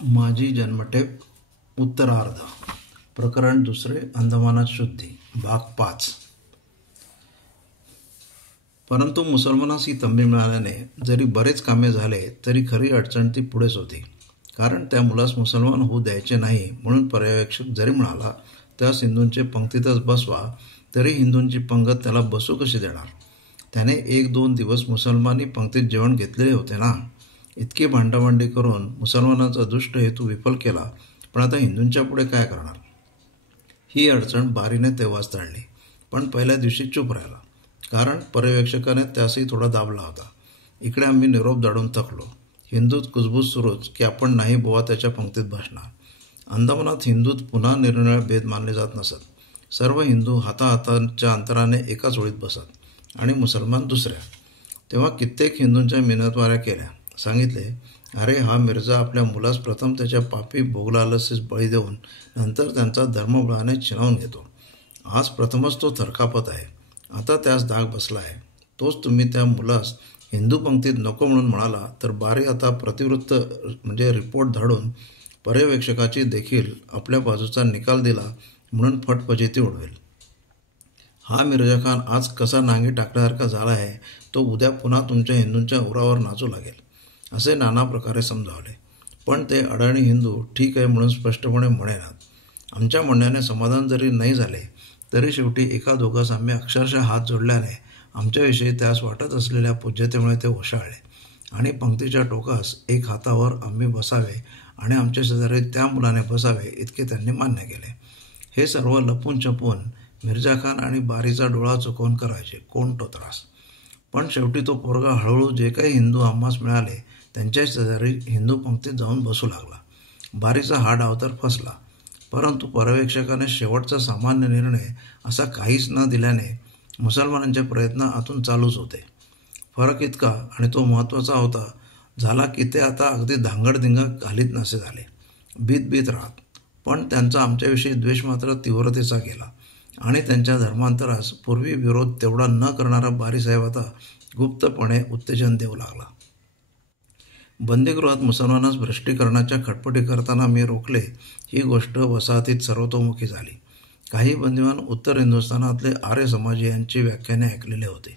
माझी जन्मटेप उत्तरार्ध प्रकरण दुसरे अंदमानात शुद्धी भाग 5. परंतु मुसलमानास ही तंबी मिळाल्याने जरी बरेच कामे झाले तरी खरी अडचण ती पुढेच होती. कारण त्या मुलास मुसलमान होऊ द्यायचे नाही म्हणून पर्यवेक्षक जरी म्हणाला त्यास हिंदूंचे पंक्तीतच बसवा तरी हिंदूंची पंगत त्याला बसू कशी देणार. त्याने 1-2 दिवस मुसलमानी पंक्तीत जेवण घेतलेले होते ना. इतकी भांडाभांडी करून मुसलमानाचा दुष्ट हेतू विफल केला, पण आता हिंदूंच्या पुढे काय करणार. ही अडचण बारीने तेव्हाच टाळली, पण पहिल्या दिवशी चूप राहिला. कारण पर्यवेक्षकाने त्यासही थोडा दाबला होता. इकडे आम्ही निरोप जाडून थकलो. हिंदूत कुजबूज सुरूच की आपण नाही बुवा त्याच्या पंक्तीत बसणार. अंदमानात हिंदूत पुन्हा निरनिराळे भेद मानले जात नसत. सर्व हिंदू हाताहातांच्या अंतराने एकाच ओळीत बसत आणि मुसलमान दुसऱ्या. तेव्हा कित्येक हिंदूंच्या मिन्नतवाऱ्या केल्या. सांगितले, अरे हा मिर्झा आपल्या मुलास प्रथम त्याच्या पापी भोगलालसीस बळी देऊन नंतर त्यांचा धर्मबळाने छिनावून घेतो. आज प्रथमच तो थरकापत आहे. आता त्यास दाग बसला आहे. तोच तुम्ही त्या मुलास हिंदू पंक्तीत नको म्हणून म्हणाला तर बारी आता प्रतिवृत्त म्हणजे रिपोर्ट धाडून पर्यवेक्षकाची देखील आपल्या बाजूचा निकाल दिला म्हणून फटफजिती उडवेल. हा मिर्झा खान आज कसा नांगी टाकल्यासारखा झाला आहे तो उद्या पुन्हा तुमच्या हिंदूंच्या उरावर नाचू लागेल, असे नाना प्रकारे समजावले. पण ते अडाणी हिंदू ठीक आहे म्हणून स्पष्टपणे म्हणेनात. आमच्या म्हणण्याने समाधान जरी नाही झाले तरी शेवटी एका दोघांस आम्ही अक्षरशः हात जोडल्याने आमच्याविषयी त्यास वाटत असलेल्या पूज्यतेमुळे ते ओशाळले आणि पंक्तीच्या टोकास एक हातावर आम्ही बसावे आणि आमच्या शेजारी त्या मुलाने बसावे इतके त्यांनी मान्य केले. हे सर्व लपून छपून मिर्झा खान आणि बारीचा डोळा चुकवून करायचे. कोण तो त्रास. पण शेवटी तो पोरगा हळूहळू जे काही हिंदू आम्हास मिळाले त्यांच्या शेजारी हिंदू पंक्तीत जाऊन बसू लागला. बारीचा हा डाव तर फसला, परंतु पर्यवेक्षकाने शेवटचा सामान्य निर्णय असा काहीच न दिल्याने मुसलमानांचे प्रयत्न आतून चालूच होते. फरक इतका आणि तो महत्त्वाचा होता झाला की ते आता अगदी धांगडधिंगा घालीत नसे झाले. बीत राहत. पण त्यांचा आमच्याविषयी द्वेष मात्र तीव्रतेचा गेला आणि त्यांच्या धर्मांतरास पूर्वी विरोध तेवढा न करणारा बारीसाहेब आता गुप्तपणे उत्तेजन देऊ लागला. बंदीगृहात मुसलमानास भ्रष्टीकरणाच्या खटपटी करताना मी रोखले ही गोष्ट वसाहतीत सर्वतोमुखी झाली. काही बंदिवान उत्तर हिंदुस्थानातले आर्य समाजीयांची व्याख्याने ऐकलेले होते.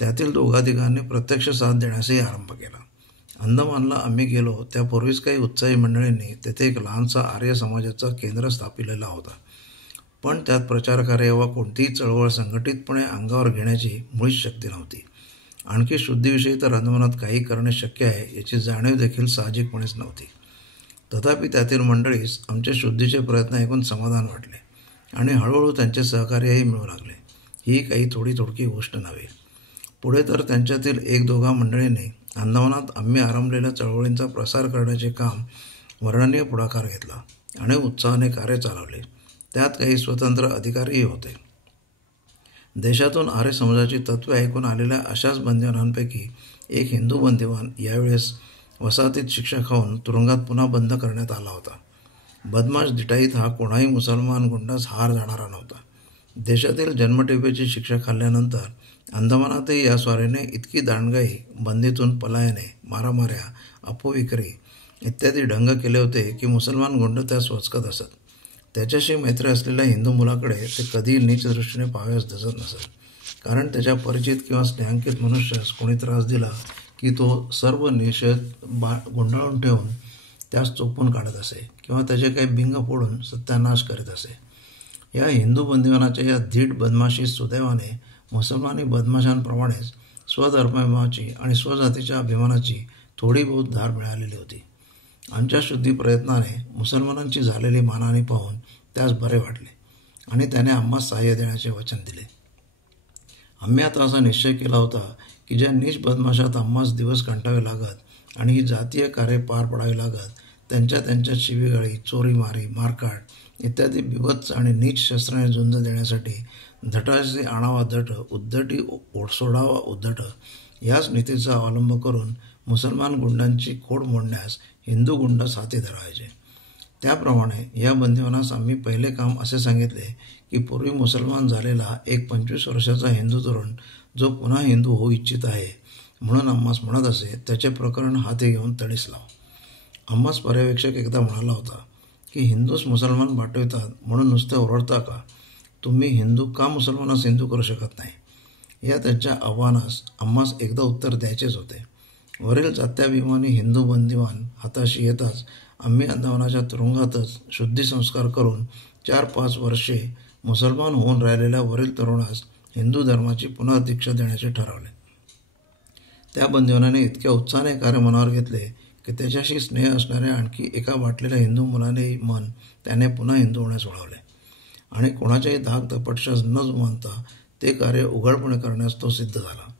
त्यातील दोघातिघांनी प्रत्यक्ष साथ देण्यासही आरंभ केला. अंदमानला आम्ही गेलो त्यापूर्वीच काही उत्साही मंडळींनी तेथे एक लहानसा आर्य समाजाचा केंद्र स्थापिलेला होता. पण त्यात प्रचारकार्य वा कोणतीही चळवळ संघटितपणे अंगावर घेण्याची मुळीच शक्ती नव्हती. आणखी शुद्धीविषयी तर अंदमानात काही करणे शक्य आहे याची जाणीव देखील साहजिकपणेच नव्हती. तथापि त्यातील मंडळीस आमचे शुद्धीचे प्रयत्न ऐकून समाधान वाटले आणि हळूहळू त्यांचे सहकार्यही मिळू लागले. ही काही थोडी गोष्ट नव्हे. पुढे तर त्यांच्यातील 1-2 मंडळींनी अंदमानात आम्ही आरंभलेल्या चळवळींचा प्रसार करण्याचे काम वर्णनीय पुढाकार घेतला आणि उत्साहाने कार्य चालवले. त्यात काही स्वतंत्र अधिकारीही होते. देशातून आर्य समाजाची तत्त्वे ऐकून आलेल्या अशाच बंदिवानांपैकी एक हिंदू बंदिवान यावेळेस वसाहतीत शिक्षा खाऊन तुरुंगात पुन्हा बंद करण्यात आला होता. बदमाश दिटाईत हा कोणाही मुसलमान गुंडास हार जाणारा नव्हता. देशातील जन्मठेपेची शिक्षा खाल्ल्यानंतर अंदमानातही या स्वारीने इतकी दांडगाई, बंदीतून पलायने, मारामाऱ्या, अपोविक्री इत्यादी ढंग केले होते की मुसलमान गुंड त्यास वचकत असत. त्याच्याशी मैत्री असलेल्या हिंदू मुलाकडे ते कधीही नीच दृष्टीने पाहाव्यास धजत नसत. कारण त्याच्या परिचित किंवा स्नेहांकित मनुष्यास कोणी त्रास दिला की तो सर्व निषेध गुंडाळून ठेवून त्यास चोपून काढत असे किंवा त्याचे काही बिंग फोडून सत्यानाश करीत असे. या हिंदू बंदिवानाच्या या धीट बदमाशी सुदैवाने मुसलमानी बदमाशांप्रमाणेच स्वधर्माची आणि स्वजातीच्या अभिमानाची थोडी बहुत धार मिळालेली होती. आमच्या शुद्धी प्रयत्नाने मुसलमानांची झालेली मानहानी पाहून त्यास बरे वाटले आणि त्याने आम्हास सहाय्य देण्याचे वचन दिले. आम्ही आता असा निश्चय केला होता की ज्या नीच बदमाशात आम्हास दिवस कंटावे लागत आणि ही जातीय कार्य पार पडावी लागत त्यांच्या शिवीगाळी, चोरीमारी, मारकाट इत्यादी बिभत्स आणि नीच शस्त्राने झुंज देण्यासाठी धटाशी आणावा धट, उद्धटी सोडावा उद्धट याच नीतीचा अवलंब करून मुसलमान गुंडांची खोड मोडण्यास हिंदू गुंडास हाती धरायचे. त्याप्रमाणे या बंदिवानास आम्ही पहिले काम असे सांगितले की पूर्वी मुसलमान झालेला एक 25 वर्षाचा हिंदू तरुण जो पुन्हा हिंदू होऊ इच्छित आहे म्हणून आम्हास म्हणत असे त्याचे प्रकरण हाती घेऊन तडीस लाव. अम्मास पर्यवेक्षक एकदा म्हणाला होता की हिंदूच मुसलमान पाठवितात म्हणून नुसते ओरडता का? तुम्ही हिंदू का मुसलमानास हिंदू करू शकत नाही? या त्यांच्या आव्हानास आम्हास एकदा उत्तर द्यायचेच होते. वरील जात्याभिमानी हिंदू बंदिवान हाताशी येताच आम्ही अंदमानाच्या तुरुंगातच शुद्धिसंस्कार करून 4-5 वर्षे मुसलमान होऊन राहिलेल्या वरील तरुणास हिंदू धर्माची पुन्हा दीक्षा देण्याचे ठरवले. त्या बंदिवानाने इतक्या उत्साहाने कार्य मनावर घेतले की त्याच्याशी स्नेह असणाऱ्या आणखी एका वाटलेल्या हिंदू मुलाने मन त्याने पुन्हा हिंदू होण्यास वळवले आणि कोणाच्याही धाक दपटशास न जुमानता ते कार्य उघडपणे करण्यास तो सिद्ध झाला.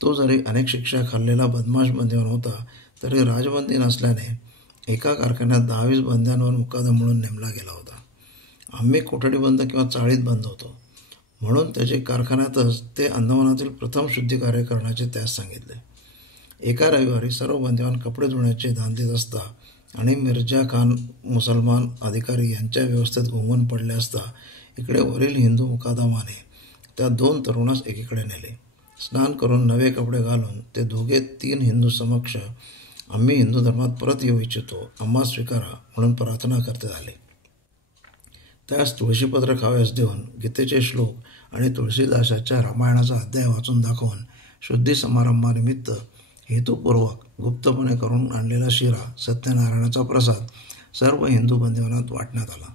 तो जरी अनेक शिक्षा खाल्लेला बदमाश बंदिवान होता तरी राजबंदी नसल्याने एका कारखान्यात 10-20 बंद्यांवर मुकादम म्हणून नेमला गेला होता. आम्ही कोठडीबंद किंवा चाळीत बंद होतो म्हणून त्याचे कारखान्यातच ते अंदमानातील प्रथम शुद्धी कार्य करण्याचे त्यास सांगितले. एका रविवारी सर्व बंदिवान कपडे धुण्याचे धांदीत असता आणि मिर्झा खान मुसलमान अधिकारी यांच्या व्यवस्थेत गुंगून पडले असता इकडे वरील हिंदू मुकादमाने त्या 2 तरुणास एकीकडे नेले. स्नान करून नवे कपडे घालून ते दोघे 3 हिंदू समक्ष आम्ही हिंदू धर्मात परत येऊ इच्छितो, आम्हा स्वीकारा म्हणून प्रार्थना करते आले. त्यास तुळशीपत्र खाव्यास देऊन गीतेचे श्लोक आणि तुळशीदासाच्या रामायणाचा अध्याय वाचून दाखवून शुद्धी समारंभानिमित्त हेतुपूर्वक गुप्तपणे करून आणलेला शिरा सत्यनारायणाचा प्रसाद सर्व हिंदू बंदिवानात वाटण्यात आला.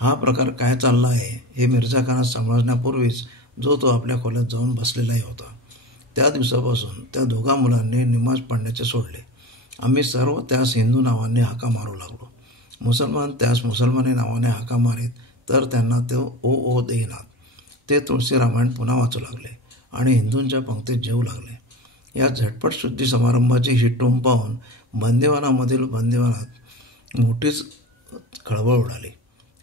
हा प्रकार काय चालला आहे हे मिर्झा खानास समजण्यापूर्वीच जो तो आपल्या खोल्यात जाऊन बसलेलाही होता. त्या दिवसापासून त्या दोघा मुलांनी निमाज पडण्याचे सोडले. आम्ही सर्व त्यास हिंदू नावाने हाका मारू लागलो. मुसलमान त्यास मुसलमानी नावाने हाका मारीत तर त्यांना ते ओ देईनात. ते तुळशी रामायण पुन्हा वाचू लागले आणि हिंदूंच्या पंक्तीत जेवू लागले. या झटपट शुद्धी समारंभाची ही टोम पाहून बंदिवानात मोठीच खळबळ उडाली.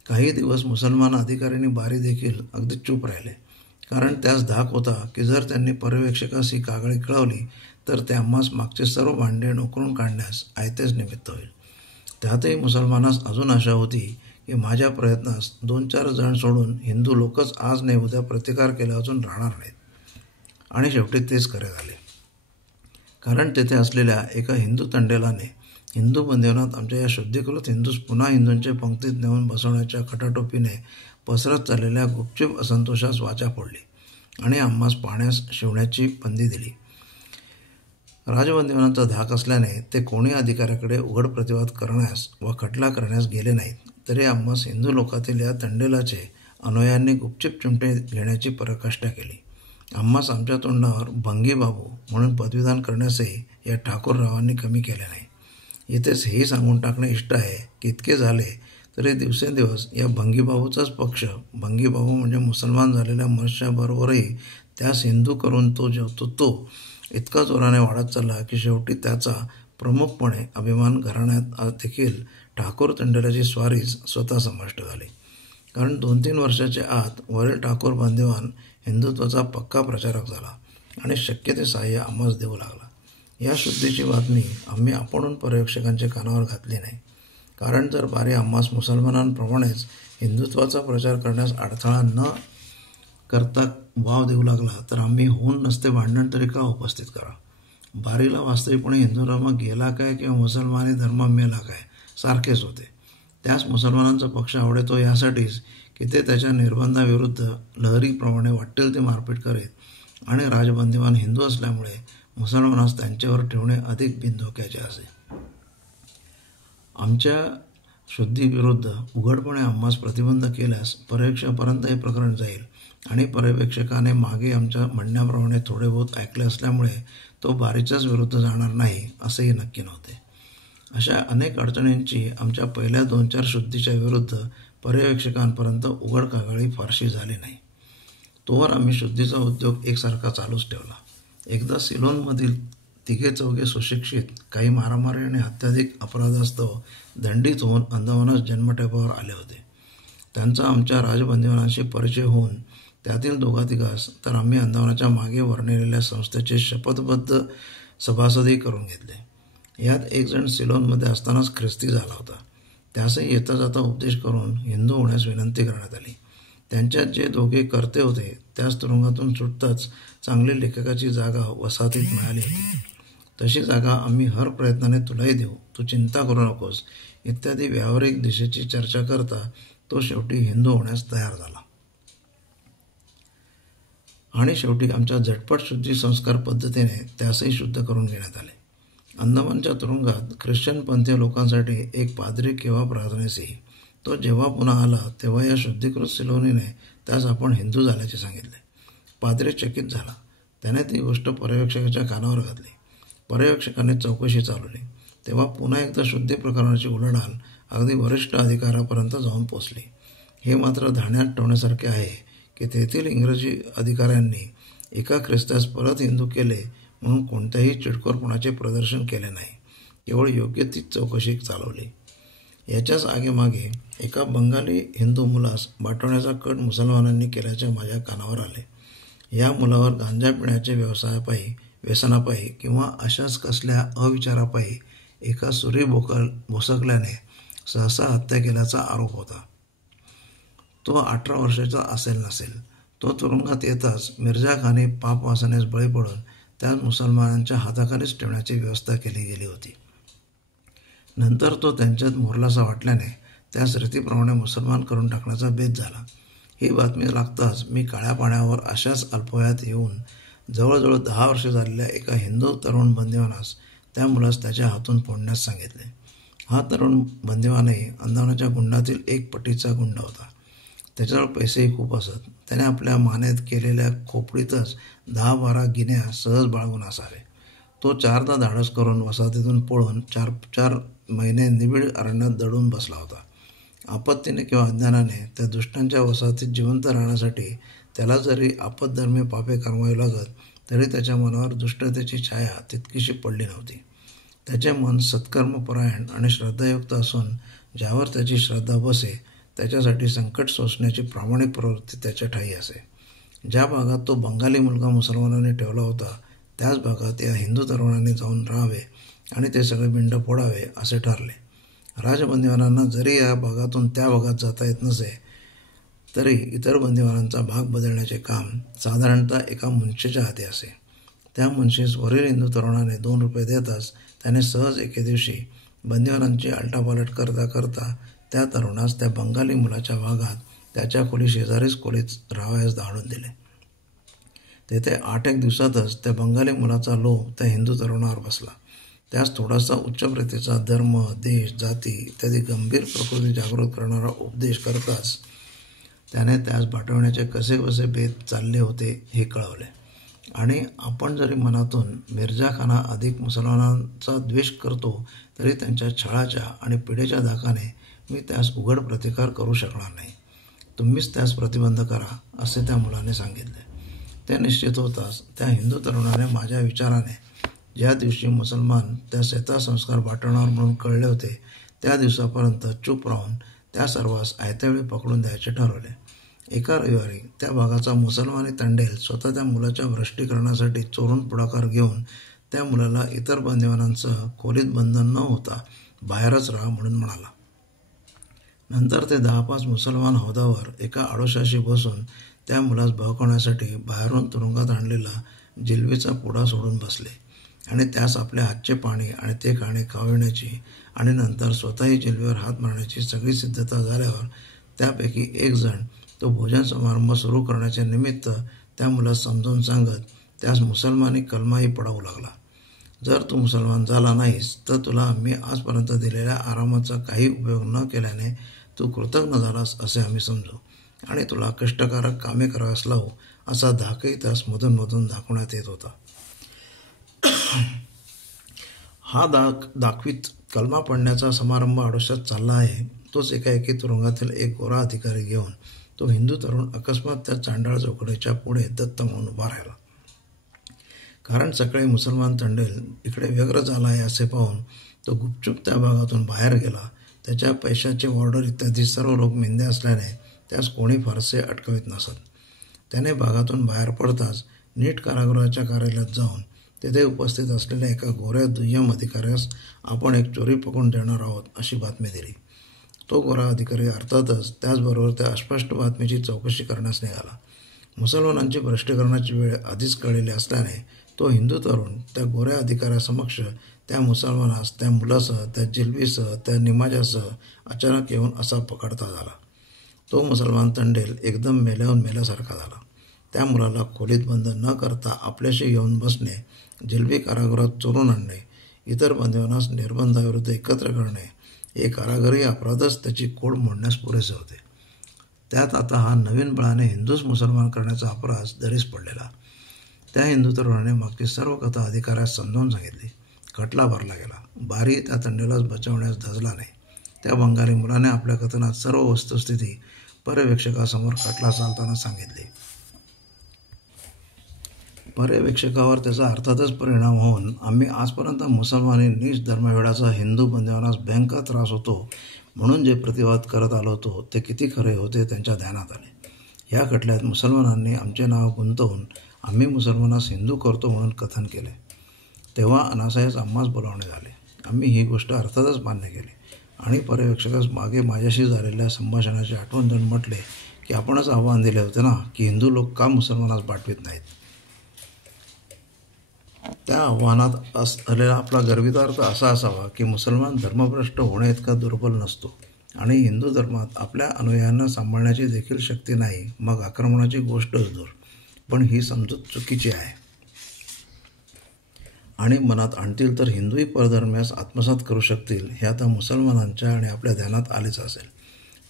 काही दिवस मुसलमान अधिकाऱ्यांनी बारी देखील अगदी चूप राहिले, कारण त्यास धाक होता की जर त्यांनी पर्यवेक्षकास ही कागळी कळवली तर ते आम्हास मागचे सर्व भांडे नोकरून काढण्यास आयतेच निमित्त होईल. त्यातही मुसलमानास अजून आशा होती की माझ्या प्रयत्नास 2-4 जण सोडून हिंदू लोकच आज नाही उद्या प्रतिकार केला अजून राहणार नाहीत. आणि शेवटी तेच खरे झाले, कारण तेथे असलेल्या एका हिंदू तंडेलाने हिंदू बंदिवानात आमच्या या शुद्धीकृत हिंदूस पुन्हा हिंदूंच्या पंक्तीत नेऊन बसवण्याच्या खटाटोपीने पसरत चाललेल्या गुपचूप असंतोषास वाचा फोडली आणि आम्हास पाण्यास शिवण्याची बंदी दिली. राजबंदिवानाचा धाक असल्याने ते कोणी अधिकाऱ्याकडे उघड प्रतिवाद करण्यास व खटला करण्यास गेले नाहीत. तरी आम्हास हिंदू लोकातील या तंडेलाचे अनुयायांनी गुपचूप चिमटे घेण्याची पराकाष्ठा केली. आम्हास आमच्या तोंडावर भंगी बाबू म्हणून पदवीदान करण्यासही या ठाकूररावांनी कमी केले नाही. इथेच हेही सांगून टाकणे इष्ट आहे की इतके झाले तरी दिवसेंदिवस या भंगीबाबूचाच पक्ष, भंगीबाबू म्हणजे मुसलमान झालेल्या मनुष्याबरोबरही त्यास हिंदू करून तो जेवतो तो इतका जोराने वाढत चालला की शेवटी त्याचा प्रमुखपणे अभिमान घराण्यात देखील ठाकूर तंडेलाची स्वारीच स्वतः समाविष्ट झाली. कारण 2-3 वर्षाच्या आत वरील ठाकूर बंदिवान हिंदुत्वाचा पक्का प्रचारक झाला आणि शक्य ते सहाय्य आम्हास देऊ लागला. या शुद्धीची बातमी आम्ही आपणहून पर्यवेक्षकांच्या कानावर घातली नाही, कारण जर बारी आम्हास मुसलमानांप्रमाणेच हिंदुत्वाचा प्रचार करण्यास अडथळा न करता वाव देऊ लागला तर आम्ही होऊन नसते भांडण तरी का उपस्थित करा. बारीला वास्तविकपणे हिंदू धर्म गेला काय किंवा मुसलमानी धर्म मेला काय सारखेच होते. त्यास मुसलमानांचा पक्ष आवडतो यासाठीच की ते त्याच्या निर्बंधाविरुद्ध लहरीप्रमाणे वाटेल ते मारपीट करीत आणि राजबंदिवान हिंदू असल्यामुळे मुसलमानास त्यांच्यावर ठेवणे अधिक बिनधोक्याचे असे. आमच्या शुद्धीविरुद्ध उघडपणे आम्हास प्रतिबंध केल्यास पर्यवेक्षकापर्यंत हे प्रकरण जाईल आणि पर्यवेक्षकाने मागे आमच्या म्हणण्याप्रमाणे थोडे बहुत ऐकले असल्यामुळे तो बारीच्याच विरुद्ध जाणार नाही असेही नक्की नव्हते. अशा अनेक अडचणींची आमच्या पहिल्या 2-4 शुद्धीच्या विरुद्ध पर्यवेक्षकांपर्यंत उघड कागाळी फारशी झाली नाही. तोवर आम्ही शुद्धीचा उद्योग एकसारखा चालूच ठेवला. एकदा सिलोनमधील 3-4 सुशिक्षित काही मारामारी आणि अत्याधिक अपराधास्तव दंडित होऊन अंदमानास जन्मठेपावर आले होते. त्यांचा आमच्या राजबंदिवानांशी परिचय होऊन त्यातील 2-3 तर आम्ही अंदमानाच्या मागे वर्णिलेल्या संस्थेचे शपथबद्ध सभासदही करून घेतले. यात एक जण सिलोनमध्ये असतानाच ख्रिस्ती झाला होता. त्यासही येता जाता उपदेश करून हिंदू होण्यास विनंती करण्यात आली. त्यांच्यात जे 2 कर्ते होते त्यास तुरुंगातून सुटताच चांगली लेखकाची जागा वसाहतीत मिळाली होती. तशी जागा आम्ही हर प्रयत्नाने तुलाही देऊ, तू चिंता करू नकोस इत्यादी व्यावहारिक दिशेची चर्चा करता तो शेवटी हिंदू होण्यास तयार झाला. आणि शेवटी आमच्या झटपट शुद्धी संस्कार पद्धतीने त्यासही शुद्ध करून घेण्यात आले. अंदमानच्या तुरुंगात ख्रिश्चनपंथीय लोकांसाठी एक पाद्री केव्हा प्रार्थनेसही. तो जेव्हा पुन्हा आला तेव्हा या शुद्धीकृत सिलोनीने त्यास आपण हिंदू झाल्याचे सांगितले. पाद्री चकित झाला. त्याने ती गोष्ट पर्यवेक्षकाच्या कानावर घातली. पर्यवेक्षकाने चौकशी चालवली. तेव्हा पुन्हा एकदा शुद्धी प्रकरणाची उलाढाल अगदी वरिष्ठ अधिकाऱ्यापर्यंत जाऊन पोचली. हे मात्र ध्यानात ठेवण्यासारखे आहे की तेथील इंग्रजी अधिकाऱ्यांनी एका ख्रिस्तास परत हिंदू केले म्हणून कोणत्याही चिडखोरपणाचे प्रदर्शन केले नाही. केवळ योग्य तीच चौकशी चालवली. याच्याच आगेमागे एका बंगाली हिंदू मुलास पाठवण्याचा कट मुसलमानांनी केल्याचे माझ्या कानावर आले. या मुलावर गांजा पिण्याचे व्यसनापायी किंवा अशाच कसल्या अविचारापायी एका सुरी भोसकल्याने सहसा हत्या केल्याचा आरोप होता. तो 18 वर्षाचा असेल नसेल. तो तुरुंगात येताच मिर्झा खाने पापवासनेस बळी पडून त्यास मुसलमानांच्या हाताखालीच ठेवण्याची व्यवस्था केली गेली होती. नंतर तो त्यांच्यात मोरलासा वाटल्याने त्यास रीतीप्रमाणे मुसलमान करून टाकण्याचा बेत झाला. ही बातमी लागताच मी काळ्या पाण्यावर अशाच अल्पवयात येऊन जवळजवळ 10 वर्षे झालेल्या एका हिंदू तरुण बंदिवानास त्या मुलास त्याच्या हातून फोडण्यास सांगितले. हा तरुण बंदिवानही अंदमानच्या गुंडातील एक पटीचा गुंड होता. त्याच्याजवळ पैसेही खूप असत. त्याने आपल्या मानेत केलेल्या खोपडीतच 10-12 गिन्या सहज बाळगून असावे. तो 4दा धाडस करून वसाहतीतून पळून 4 महिने निबिड अरण्यात दडून बसला होता. आपत्तीने किंवा अज्ञानाने त्या दुष्टांच्या वसाहतीत जिवंत राहण्यासाठी त्याला जरी आपत्धर्मी पापे कमवावी लागत तरी त्याच्या मनावर दुष्टतेची छाया तितकीशी पडली नव्हती. त्याचे मन सत्कर्मपरायण आणि श्रद्धायुक्त असून ज्यावर त्याची श्रद्धा बसे त्याच्यासाठी संकट सोसण्याची प्रामाणिक प्रवृत्ती त्याच्या ठायी असे. ज्या भागात तो बंगाली मुलगा मुसलमानांनी ठेवला होता त्याच भागात या हिंदू तरुणांनी जाऊन राहावे आणि ते सगळे बिंड फोडावे असे ठरले. राजबंदिवानांना जरी या भागातून त्या भागात जाता येत नसे तरी इतर बंदिवानांचा भाग बदलण्याचे काम साधारणतः एका मुंशीच्या हाती असे. त्या मुंशीस वरील हिंदू तरुणाने 2 रुपये देताच त्याने सहज एके दिवशी बंदिवानांची आलटापालट करता करता त्या तरुणास त्या बंगाली मुलाच्या भागात त्याच्या खोली शेजारीच खोलीत राहावयास धाडून दिले. तेथे 8 दिवसातच त्या बंगाली मुलाचा लोभ त्या हिंदू तरुणावर बसला. त्यास थोडासा उच्च प्रतीचा धर्म, देश, जाती इत्यादी गंभीर प्रकृती जागृत करणारा उपदेश करताच त्याने त्यास पाठवण्याचे कसेबसे बेत चालले होते हे कळवले. आणि आपण जरी मनातून मिर्झा खाना अधिक मुसलमानांचा द्वेष करतो तरी त्यांच्या छळाच्या आणि पिढेच्या धाकाने मी त्यास उघड प्रतिकार करू शकणार नाही. तुम्हीच त्यास प्रतिबंध करा असे त्या मुलाने सांगितले. ते निश्चित होताच त्या हिंदू तरुणाने माझ्या विचाराने ज्या दिवशी मुसलमान त्या सेता संस्कार पाठवणार म्हणून कळले होते त्या दिवसापर्यंत चूप राहून त्या सर्वांस आयत्यावेळी पकडून द्यायचे ठरवले. एका रविवारी त्या भागाचा मुसलमानी तंडेल स्वतः त्या मुलाच्या भ्रष्टीकरणासाठी चोरून पुढाकार घेऊन त्या मुलाला इतर बंदिवानांसह खोलीत बंधन न होता बाहेरच राहा म्हणून म्हणाला. नंतर ते 10-5 मुसलमान हौदावर एका आडोशाशी बसून त्या मुलास भडकवण्यासाठी बाहेरून तुरुंगात आणलेला जिलबीचा पुडा सोडून बसले आणि त्यास आपल्या हातचे पाणी आणि ते खाणे खाविण्याची आणि नंतर स्वतःही जिलबीवर हात मारण्याची सगळी सिद्धता झाल्यावर त्यापैकी एक जण तो भोजन समारंभ सुरू करण्याचे निमित्त त्या मुलास समजावून सांगत त्यास मुसलमानी कलमाही पडावू लागला. जर तू मुसलमान झाला नाहीस तर तुला आम्ही आजपर्यंत दिलेल्या आरामाचा काही उपयोग न केल्याने तू कृतज्ञ झालास असे आम्ही समजू आणि तुला कष्टकारक कामे कराव्यास लावू असा धाकही त्यास मधून मधून दाखवण्यात येत होता. हा दाखवीत कलमा पडण्याचा समारंभ आडोशात चालला आहे तोच एकाएकी तुरुंगातील एक गोरा अधिकारी घेऊन तो हिंदू तरुण अकस्मात त्या चांडाळ चौकटीच्या पुढे दत्त म्हणून उभा राहिला. कारण सकाळी मुसलमान तंडेल इकडे व्यग्र झाला आहे असे पाहून तो गुपचूप त्या भागातून बाहेर गेला. त्याच्या पैशाचे ऑर्डर इत्यादी सर्व लोक मेंदे असल्याने त्यास कोणी फारसे अटकवित नसत. त्याने भागातून बाहेर पडताच नीट कारागृहाच्या कार्यालयात जाऊन तेथे उपस्थित असलेल्या एका गोऱ्या दुय्यम अधिकाऱ्यास आपण एक चोरी पकडून देणार आहोत अशी बातमी दिली. तो गोरा अधिकारी अर्थातच त्याचबरोबर त्या अस्पष्ट बातमीची चौकशी करण्यास निघाला. मुसलमानांची भ्रष्टीकरणाची वेळ आधीच कळलेली असल्याने तो हिंदू तरुण त्या गोऱ्या अधिकाऱ्यासमक्ष त्या मुसलमानास त्या मुलासह, त्या जिलबीसह, त्या निमाजासह अचानक येऊन असा पकडता झाला. तो मुसलमान तंडेल एकदम मेल्याहून मेल्यासारखा झाला. त्या मुलाला खोलीत बंद न करता आपल्याशी येऊन बसणे, जिलबी कारागृहात चोरून आणणे, इतर बंदिवानास निर्बंधाविरुद्ध एकत्र करणे, हे कारागिरी अपराधच त्याची खोड मोडण्यास पुरेसे होते. त्यात आता हा नवीन बळाने हिंदूच मुसलमान करण्याचा अपराध दरीस पडलेला. त्या हिंदू तरुणाने मागची सर्व कथा अधिकाऱ्यास समजावून सांगितली. खटला भरला गेला. बारी त्या तंडेलाच बचावण्यास धजला नाही. त्या बंगाली मुलाने आपल्या कथनात सर्व वस्तुस्थिती पर्यवेक्षकासमोर खटला चालताना सांगितली. पर्यवेक्षकावर त्याचा अर्थातच परिणाम होऊन आम्ही आजपर्यंत मुसलमानी नीच धर्मवेडाचा हिंदू बंदिवानास भयंकर त्रास होतो म्हणून जे प्रतिवाद करत आलो होतो ते किती खरे होते त्यांच्या ध्यानात आले. या खटल्यात मुसलमानांनी आमचे नाव गुंतवून आम्ही मुसलमानास हिंदू करतो म्हणून कथन केले. तेव्हा अनासायास आम्हास बोलावणे झाले. आम्ही ही गोष्ट अर्थातच मान्य केली आणि पर्यवेक्षकास मागे माझ्याशी झालेल्या संभाषणाची आठवण देऊन म्हटले की आपणच आव्हान दिले होते ना की हिंदू लोक का मुसलमानास पाठवित नाहीत. त्या आव्हानात असलेला आपला गर्वितार्थ असा असावा की मुसलमान धर्मभ्रष्ट होणे इतका दुर्बल नसतो आणि हिंदू धर्मात आपल्या अनुयायांना सांभाळण्याची देखील शक्ती नाही, मग आक्रमणाची गोष्टच दूर. पण ही समजूत चुकीची आहे आणि मनात आणतील तर हिंदूही परधर्म्यास आत्मसात करू शकतील हे आता मुसलमानांच्या आणि आपल्या ध्यानात आलेच असेल.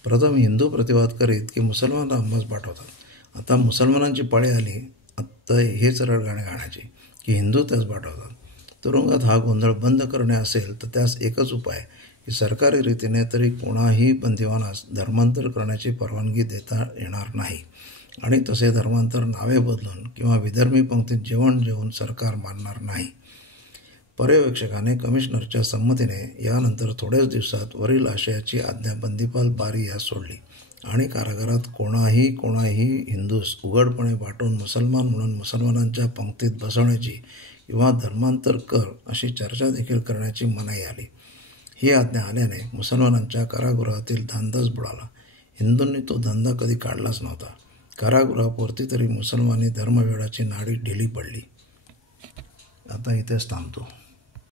प्रथम हिंदू प्रतिवाद करीत की मुसलमान आम्हास पाठवतात. आता मुसलमानांची पाळी आली आता हेच रडगाणे गाण्याची की हिंदू त्यास पाठवतात. तुरुंगात हा गोंधळ बंद करणे असेल तर त्यास एकच उपाय की सरकारी रीतीने तरी कोणाही बंदिवानास धर्मांतर करण्याची परवानगी देता येणार नाही आणि तसे धर्मांतर नावे बदलून किंवा विधर्मी पंक्तीत जेवण जेवून सरकार मानणार नाही. पर्यवेक्षकाने कमिशनरच्या संमतीने यानंतर थोड्याच दिवसात वरील आशयाची आज्ञा बंदीपाल बारी यास सोडली आणि कारागारात कोणाही हिंदूस उघडपणे वाटून मुसलमान म्हणून मुसलमानांच्या पंक्तीत बसवण्याची किंवा धर्मांतर कर अशी चर्चा देखील करण्याची मनाई आली. ही आज्ञा आल्याने मुसलमानांच्या कारागृहातील धंदाच बुडाला. हिंदूंनी तो धंदा कधी काढलाच नव्हता. कारागृहापुरती तरी मुसलमानी धर्मवेडाची नाडी ढिली पडली. आता इथेच थांबतो.